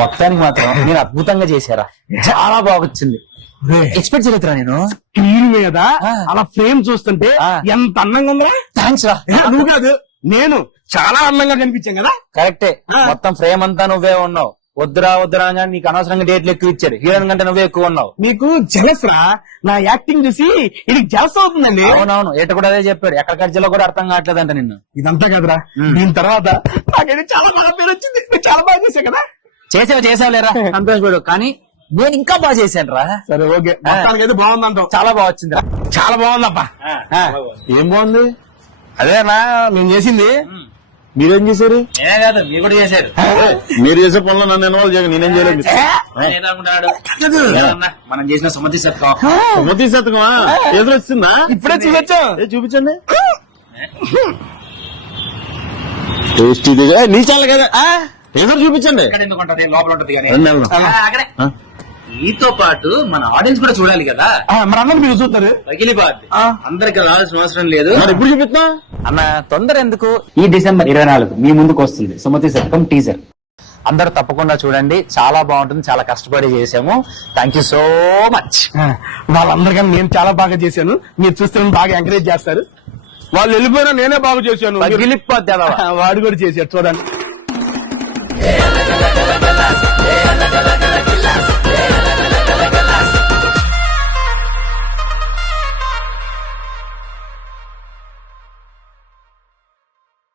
మొత్తానికి మాత్రం నేను అద్భుతంగా చేశారా, చాలా బాగొచ్చింది. ఎక్స్పెక్ట్ చేయలేదురా నేను. స్క్రీన్ మీద అలా ఫ్రేమ్ చూస్తుంటే ఎంత అందంగా ఉందా. థ్యాంక్స్ రా. నువ్వు కాదు, నేను చాలా అందంగా కనిపించాం కదా. కరెక్టే, మొత్తం ఫ్రేమ్ అంతా నువ్వే ఉన్నావు. వద్దురా వద్దురా అని నీకు అనవసరంగా డేట్లు ఎక్కువ ఇచ్చారు. హీరోయిన్ కంటే నువ్వే ఎక్కువ ఉన్నావు. మీకు జలస్ రా, నా యాక్టింగ్ చూసి ఇది జలస్ అవుతుందండి. అవునవును, ఎట కూడా అదే చెప్పారు. ఎక్కడ ఖర్చులో కూడా అర్థం కావట్లేదంట నిన్ను. ఇదంతా కదరా, దీని తర్వాత నాకైతే చాలా బాగా పేరు వచ్చింది. చాలా బాగా చేశా కదా. చేసావు లేరా, సంతోషపడు. కానీ నేను ఇంకా బాగా చేశాను రా. సరే ఓకే, మొత్తానికైతే బాగుందంటావు. చాలా బాగా వచ్చింది రా. చాలా బాగుందబ్బా. ఏం బాగుంది? అదేనా నేను చేసింది. మీరేం చేశారు? నేనే కాదు, మీరు కూడా చేశారు. మీరు చేసే పనులు నన్ను ఇన్వాల్వ్ చేయగా నేనేం చేయలేదు. మనం చేసిన సుమతి శతకం. సుమతి శతకమా? ఎదురు వచ్చిందా? ఇప్పుడే చూసొచ్చా. చూపించండి. టేస్టీగా నీ చాలా కదా, ఎదురు చూపించండి. ఎక్కడ ఎందుకు ఉంటది, లోపల ఉంటది కానీ. రండి వెళ్దాం. అక్కడే మీతో పాటు మన ఆడియన్స్ కూడా చూడాలి కదా. మరి అందరూ మీరు చూస్తారు. పగిలిపోద్ది. అందరికి రావాల్సిన అవసరం లేదు. మరి ఎప్పుడు చూపిస్తా అన్న, తొందర ఎందుకు. ఈ డిసెంబర్ 24 మీ ముందుకు వస్తుంది సుమతి శతకం టీజర్. అందరూ తప్పకుండా చూడండి, చాలా బాగుంటుంది. చాలా కష్టపడి చేసాము. Thank you so much. వాళ్ళందరికన్నా నేను చాలా బాగా చేశాను. మీరు చూస్తే బాగా ఎంకరేజ్ చేస్తారు. వాళ్ళు వెళ్ళిపోయినా నేనే బాగా చేశాను. పగిలిపోద్ది. వాడు కూడా చేశాడు చూడండి.